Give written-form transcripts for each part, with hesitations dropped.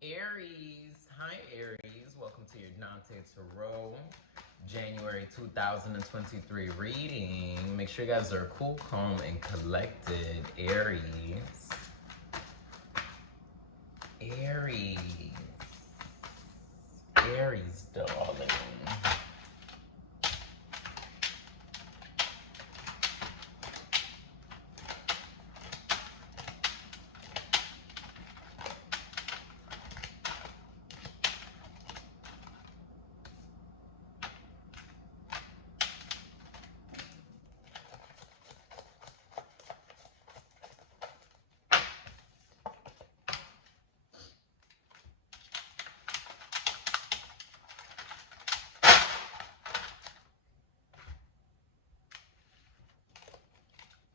Aries, hi Aries, welcome to your Dante Tarot January 2023 reading. Make sure you guys are cool, calm, and collected. Aries, Aries, Aries, darling.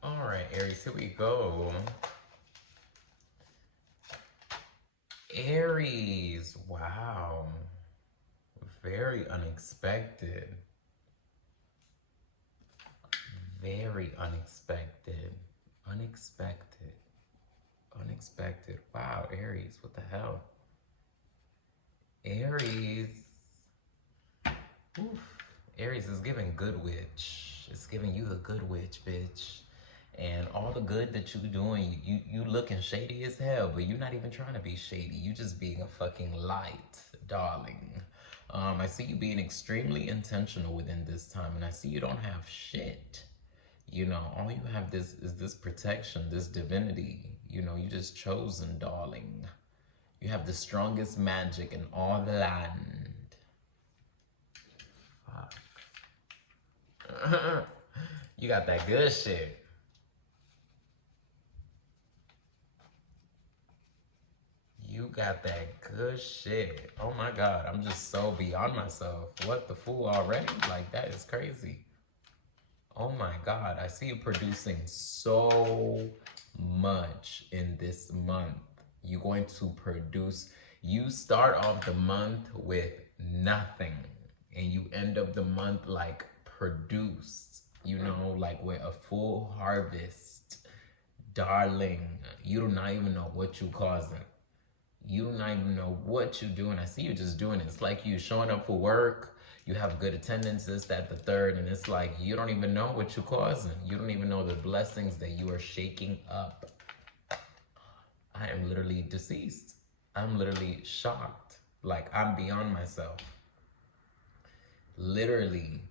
All right, Aries, here we go. Aries, wow, very unexpected. Very unexpected. Unexpected. Unexpected. Wow, Aries, what the hell? Aries. Oof. Aries is giving good witch. It's giving you the good witch, bitch. And all the good that you doing, you looking shady as hell, but you're not even trying to be shady. You just being a fucking light, darling. I see you being extremely intentional within this time, and I see you don't have shit. You know, all you have this is this protection, this divinity. You know, you just chosen, darling. You have the strongest magic in all the land. Fuck. You got that good shit. You got that good shit. Oh my God, I'm just so beyond myself. What the fool already? Like, that is crazy. Oh my God, I see you producing so much in this month. You're going to produce, you start off the month with nothing and you end up the month like produced, you know, like with a full harvest. Darling, you do not even know what you causing. You do not even know what you're doing. I see you just doing it. It's like you showing up for work, you have good attendance, this, that, the third, and it's like you don't even know what you're causing. You don't even know the blessings that you are shaking up. I am literally deceased. I'm literally shocked. Like, I'm beyond myself. Literally,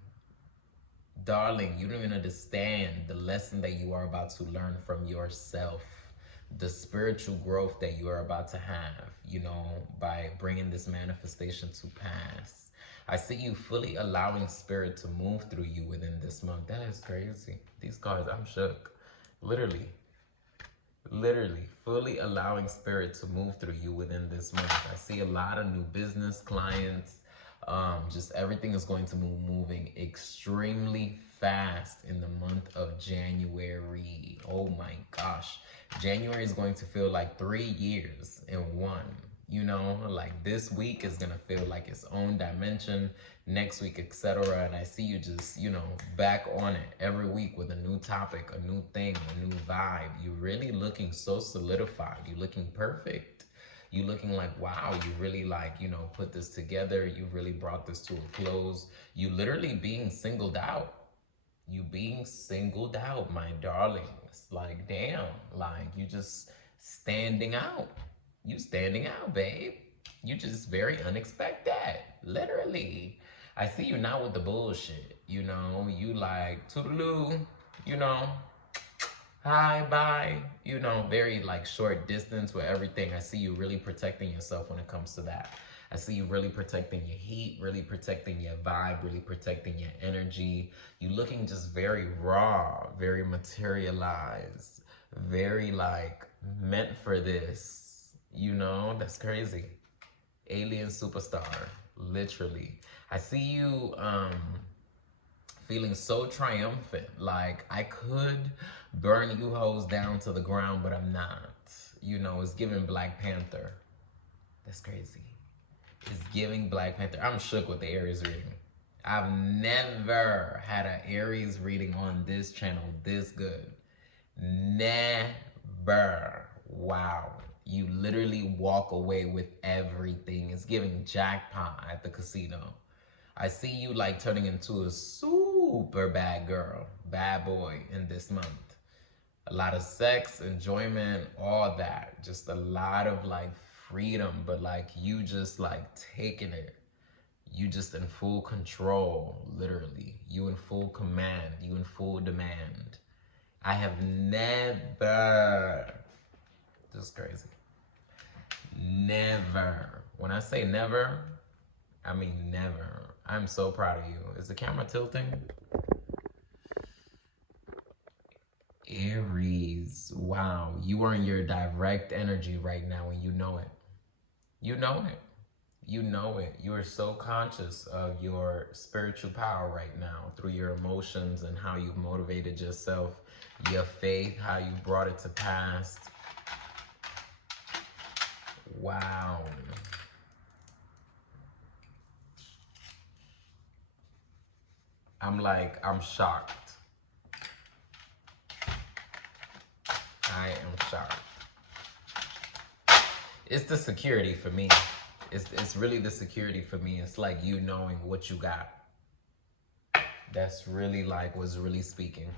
darling, you don't even understand the lesson that you are about to learn from yourself, the spiritual growth that you are about to have, you know, by bringing this manifestation to pass. I see you fully allowing spirit to move through you within this month. That is crazy. These cards, I'm shook. Literally, literally, fully allowing spirit to move through you within this month. I see a lot of new business clients. Just everything is going to moving extremely fast in the month of January. Oh my gosh. January is going to feel like 3 years in one. You know, like this week is gonna feel like its own dimension, next week, etc. And I see you just, you know, back on it every week with a new topic, a new thing, a new vibe. You're really looking so solidified. You're looking perfect. You looking like, wow, you really like, you know, put this together. You really brought this to a close. You literally being singled out. You being singled out, my darlings. Like, damn, like you just standing out. You standing out, babe. You just very unexpected. Literally. I see you not with the bullshit. You know, you like toodaloo, you know, hi, bye, you know, very like short distance with everything. I see you really protecting yourself when it comes to that. I see you really protecting your heat, really protecting your vibe, really protecting your energy. You looking just very raw, very materialized, very like meant for this. You know, that's crazy. Alien superstar, literally. I see you feeling so triumphant. Like, I could burn you hoes down to the ground, but I'm not. You know, it's giving Black Panther. That's crazy. It's giving Black Panther. I'm shook with the Aries reading. I've never had an Aries reading on this channel this good. Never. Wow. You literally walk away with everything. It's giving jackpot at the casino. I see you like turning into a super bad girl, bad boy in this month. A lot of sex, enjoyment, all that. Just a lot of like freedom, but like you just like taking it. You just in full control, literally. You in full command. You in full demand. I have never, just crazy. Never. When I say never, I mean never. I'm so proud of you. Is the camera tilting? Aries. Wow. You are in your direct energy right now and you know it. You know it. You know it. You are so conscious of your spiritual power right now through your emotions and how you've motivated yourself, your faith, how you brought it to pass. Wow. I'm shocked. I am shocked. It's the security for me. It's really the security for me. It's like you knowing what you got. That's really like was really speaking.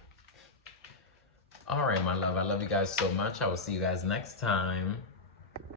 All right, my love. I love you guys so much. I will see you guys next time.